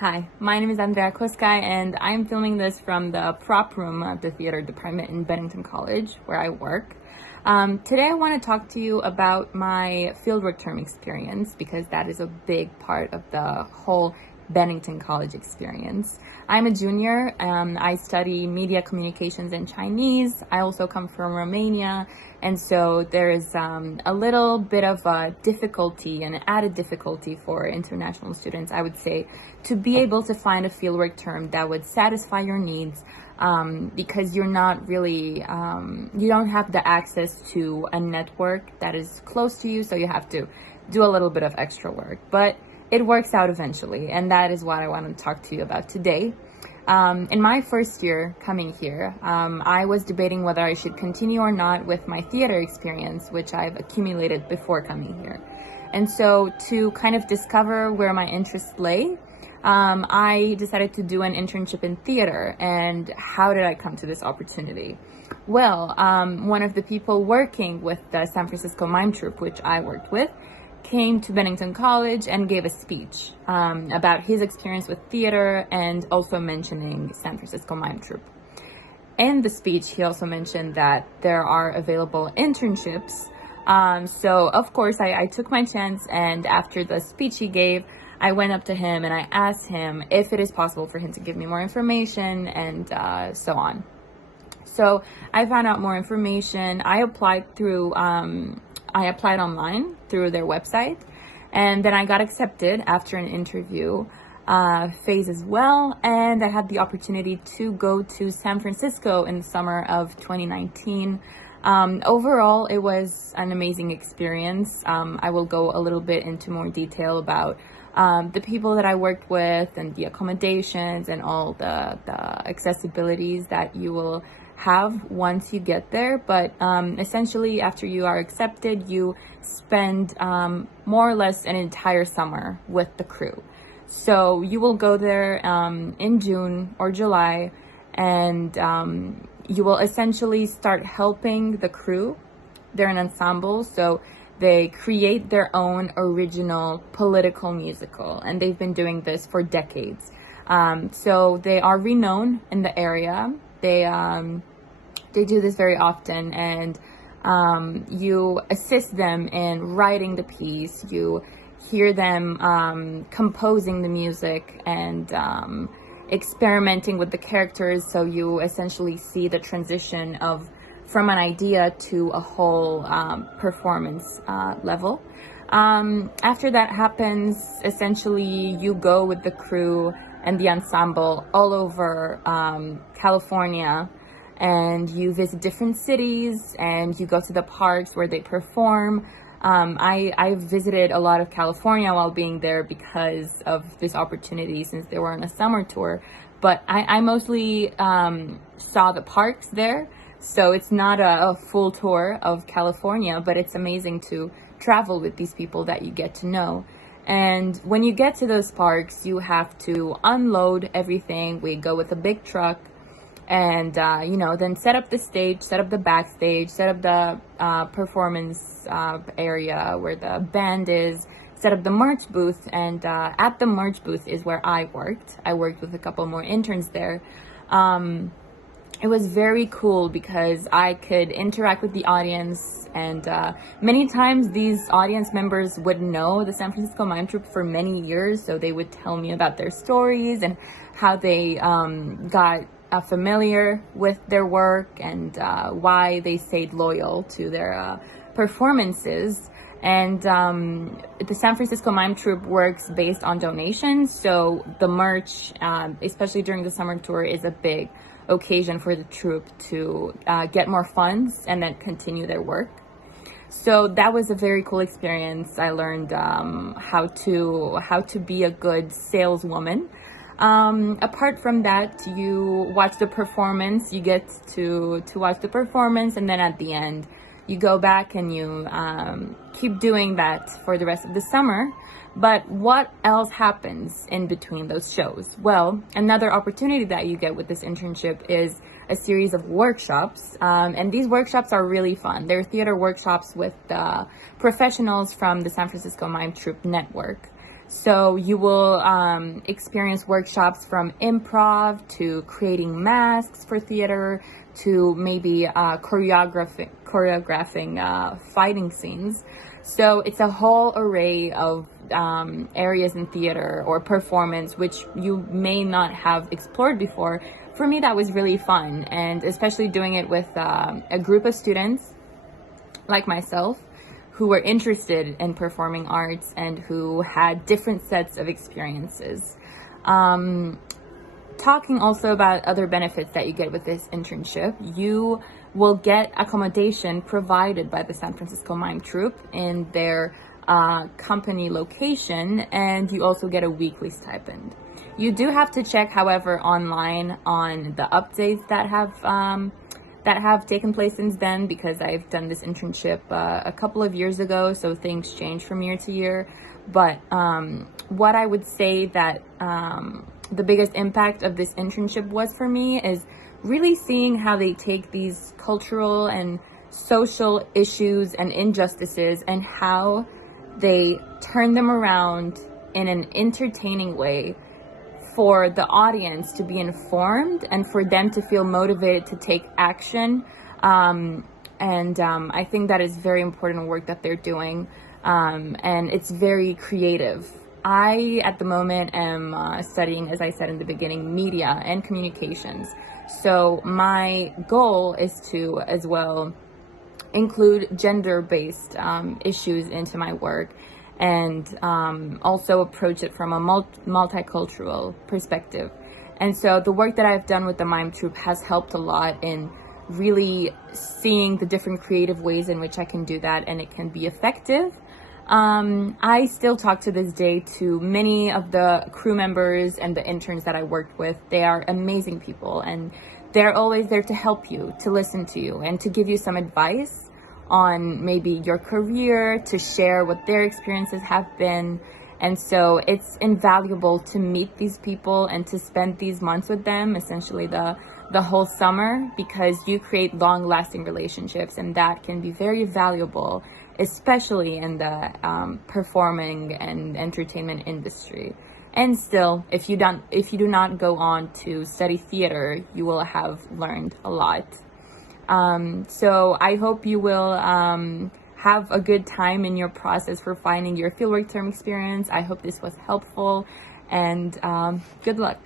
Hi, my name is Andreea Coscai, and I'm filming this from the prop room of the theater department in Bennington College, where I work. Today I want to talk to you about my fieldwork term experience, because that is a big part of the whole Bennington College experience. I'm a junior. I study media communications and Chinese. I also come from Romania, and so there is a little bit of a difficulty, an added difficulty for international students, I would say, to be able to find a fieldwork term that would satisfy your needs, because you're not really, you don't have the access to a network that is close to you, so you have to do a little bit of extra work. But it works out eventually, and that is what I want to talk to you about today. In my first year coming here, I was debating whether I should continue or not with my theater experience, which I've accumulated before coming here. And so to kind of discover where my interests lay, I decided to do an internship in theater. And how did I come to this opportunity? Well, one of the people working with the San Francisco Mime Troupe, which I worked with, came to Bennington College and gave a speech about his experience with theater, and also mentioning San Francisco Mime Troupe. In the speech, he also mentioned that there are available internships. So of course I took my chance, and after the speech he gave, I went up to him and I asked him if it is possible for him to give me more information, and so on. So I found out more information. I applied online through their website, and then I got accepted after an interview phase as well, and I had the opportunity to go to San Francisco in the summer of 2019. Overall, it was an amazing experience. I will go a little bit into more detail about the people that I worked with, and the accommodations, and all the accessibilities that you will have once you get there. But essentially, after you are accepted, you spend more or less an entire summer with the crew. So you will go there in June or July, and you will essentially start helping the crew. They're an ensemble, so they create their own original political musical, and they've been doing this for decades. So they are renowned in the area. They do this very often, and you assist them in writing the piece. You hear them composing the music and experimenting with the characters, so you essentially see the transition from an idea to a whole performance level. After that happens, essentially you go with the crew and the ensemble all over California, and you visit different cities, and you go to the parks where they perform. I visited a lot of California while being there because of this opportunity, since they were on a summer tour. But I mostly saw the parks there, so it's not a full tour of California, but it's amazing to travel with these people that you get to know. And when you get to those parks, you have to unload everything. We go with a big truck, and then set up the stage, set up the backstage, set up the performance area where the band is, set up the merch booth. And at the merch booth is where I worked. I worked with a couple more interns there. It was very cool because I could interact with the audience, and many times these audience members would know the San Francisco Mime Troupe for many years, so they would tell me about their stories and how they got familiar with their work, and why they stayed loyal to their performances. And the San Francisco Mime Troupe works based on donations, so the merch, especially during the summer tour, is a big occasion for the troupe to get more funds and then continue their work. So that was a very cool experience. I learned how to be a good saleswoman. Apart from that, you watch the performance. You get to watch the performance, and then at the end, you go back and you keep doing that for the rest of the summer. But what else happens in between those shows? Well, another opportunity that you get with this internship is a series of workshops. And these workshops are really fun. They're theater workshops with professionals from the San Francisco Mime Troupe network. So you will experience workshops from improv to creating masks for theater to maybe choreographing fighting scenes. So it's a whole array of areas in theater or performance which you may not have explored before. For me, that was really fun, and especially doing it with a group of students like myself who were interested in performing arts and who had different sets of experiences. Talking also about other benefits that you get with this internship, you will get accommodation provided by the San Francisco Mime Troupe in their company location, and you also get a weekly stipend. You do have to check, however, online on the updates that have taken place since then, because I've done this internship a couple of years ago, so things change from year to year. But what I would say that the biggest impact of this internship was for me is really seeing how they take these cultural and social issues and injustices and how they turn them around in an entertaining way for the audience to be informed and for them to feel motivated to take action. I think that is very important work that they're doing, and it's very creative. I, at the moment, am studying, as I said in the beginning, media and communications. So my goal is to, as well, include gender-based issues into my work, and also approach it from a multicultural perspective. And so the work that I've done with the Mime Troupe has helped a lot in really seeing the different creative ways in which I can do that, and it can be effective. I still talk to this day to many of the crew members and the interns that I worked with. They are amazing people, and they're always there to help you, to listen to you, and to give you some advice on maybe your career, to share what their experiences have been. And so it's invaluable to meet these people and to spend these months with them, essentially the whole summer, because you create long-lasting relationships, and that can be very valuable, especially in the performing and entertainment industry. And still, if you do not go on to study theater, you will have learned a lot. So I hope you will have a good time in your process for finding your fieldwork term experience. I hope this was helpful, and good luck.